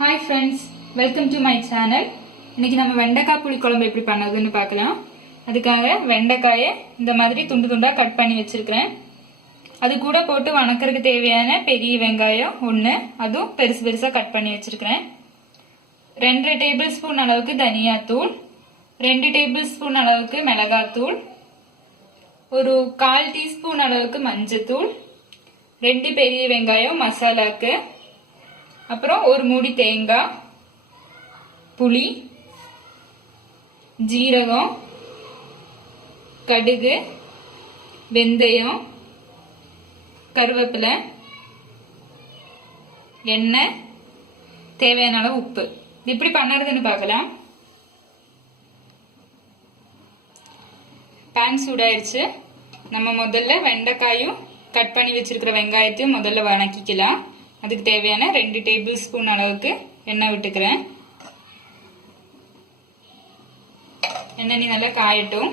Hi friends, welcome to my channel. இன்னைக்கு நம்ம வெண்டைக்காய் புளி குழம்பு எப்படி பண்ணதுன்னு பார்க்கலாம். அதுக்காக வெண்டைக்காயை இந்த மாதிரி துண்டு துண்டா கட் பண்ணி வச்சிருக்கேன். அது கூட போட்டு வணக்கறதுக்கு தேவையான பெரிய வெங்காயம் 1, அதுவும் பெருசு பெருசா கட் பண்ணி வச்சிருக்கேன். 2 டேபிள்ஸ்பூன் அளவுக்கு தனியாத்தூள், 2 டேபிள்ஸ்பூன் அளவுக்கு மிளகாத்தூள், ஒரு 1/4 டீஸ்பூன் அளவுக்கு மஞ்சத்தூள், 2 பெரிய வெங்காயம் மசாலாக்கு, அப்புறம் ஒரு மூடி தேங்காய், புளி, ஜீரகம், கடுகு, வெந்தயம், கருவேப்பிலை, எண்ணெய், தேவையான அளவு உப்பு. இது எப்படி பண்ணுறதுன்னு பார்க்கலாம். பேன் சூடாயிருச்சு. நம்ம முதல்ல வெண்டைக்காயும் கட் பண்ணி வச்சிருக்கிற வெங்காயத்தையும் முதல்ல வணக்கிக்கலாம். அதுக்கு தேவையான 2 டேபிள் ஸ்பூன் அளவுக்கு எண்ணெய் விட்டுக்கிறேன். எண்ணெய் நல்லா காயட்டும்.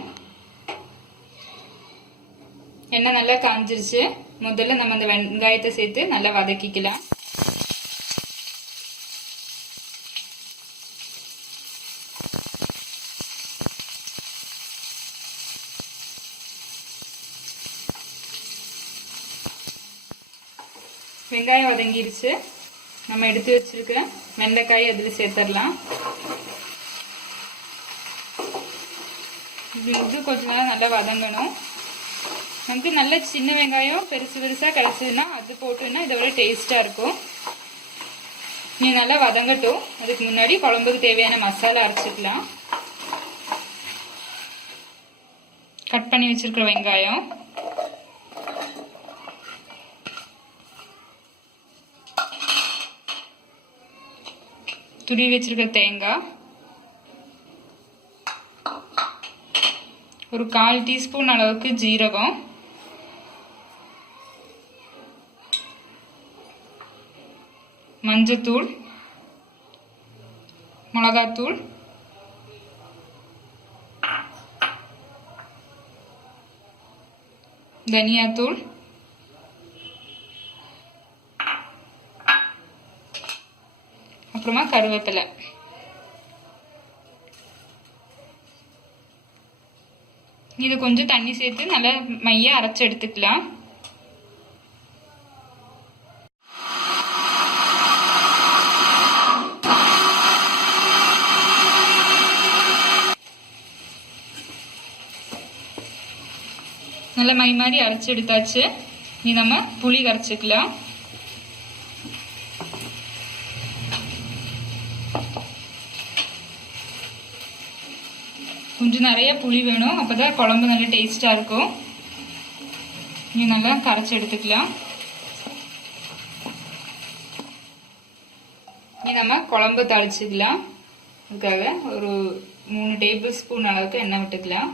எண்ணெய் நல்லா காஞ்சிருச்சு. முதல்ல நம்ம அந்த வெங்காயத்தை சேர்த்து நல்லா வதக்கிக்கலாம். வெங்காயம் வதங்கிருச்சு. நம்ம எடுத்து வச்சிருக்கிற வெண்டைக்காயை அதில் சேர்த்துடலாம். இது கொஞ்ச நேரம் நல்லா வதங்கணும். நமக்கு நல்ல சின்ன வெங்காயம் பெருசு பெருசா கிடைச்சதுன்னா அது போட்டுன்னா இதோட டேஸ்டா இருக்கும். நீ நல்லா வதங்கட்டும். அதுக்கு முன்னாடி குழம்புக்கு தேவையான மசாலா அரைச்சிக்கலாம். கட் பண்ணி வச்சிருக்கிற வெங்காயம், துருவி வச்சிருக்க தேங்காய், ஒரு 1/4 டீஸ்பூன் அளவுக்கு ஜீரகம், மஞ்சத்தூள், மிளகாத்தூள், தனியாத்தூள், அப்புறமா கருவேப்பிலை. இது கொஞ்சம் தண்ணி சேர்த்து நல்லா மைய அரைச்சு எடுத்துக்கலாம். நல்லா மை மாதிரி அரைச்சு எடுத்தாச்சு. நீ நம்ம புளி கரைச்சிக்கலாம். கொஞ்சம் நிறைய புளி வேணும், அப்பதான் குழம்பு நல்ல டேஸ்டா இருக்கும். நீ நல்லா கரைச்சி எடுத்துக்கலாம். நீ நம்ம குழம்பு தாளிச்சுக்கலாம். அதுக்காக ஒரு 3 டேபிள் ஸ்பூன் அளவுக்கு எண்ணெய் விட்டுக்கலாம்.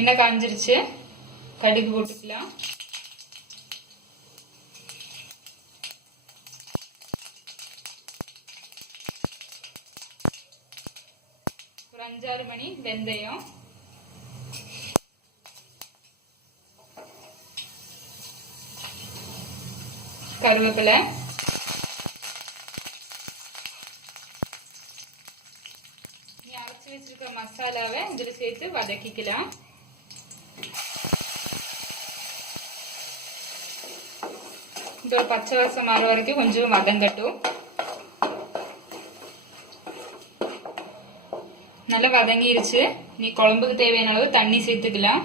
எண்ணெய் காஞ்சிருச்சு. கடுகு போட்டுக்கலாம். ஒரு 5-6 மணி வெந்தயம், கருவேப்பிலை, நீ அரைச்சி வச்சிருக்க மசாலாவை இதுல சேர்த்து வதக்கிக்கலாம். ஒரு பச்சை வாசம் மாற வரைக்கும் கொஞ்சம் வதங்கட்டும். நல்லா வதங்கிருச்சு. நீ குழம்புக்கு தேவையான அளவு தண்ணி சேர்த்துக்கலாம்.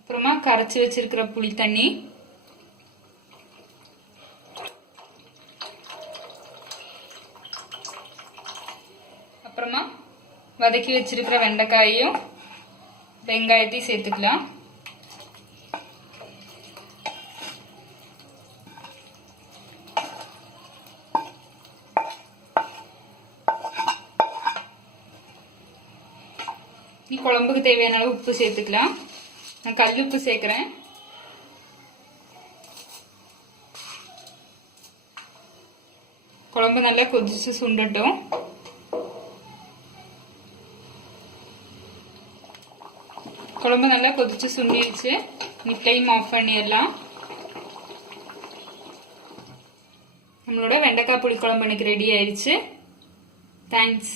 அப்புறமா கரைச்சி வச்சிருக்கிற புளி தண்ணி, அப்புறமா வதக்கி வச்சிருக்கிற வெண்டைக்காயையும் வெங்காயத்தையும் சேர்த்துக்கலாம். நீ குழம்புக்கு தேவையான அளவு உப்பு சேர்த்துக்கலாம். நான் கல் உப்பு சேர்க்குறேன். குழம்பு நல்லா கொதிச்சு சுண்டட்டும். குழம்பு நல்லா கொதிச்சு சுண்டிடுச்சு. ஃப்ளேம் ஆஃப் பண்ணிடலாம். நம்மளோட வெண்டைக்காய் புளிக்குழம்பு எனக்கு ரெடி ஆயிடுச்சு. தேங்க்ஸ்.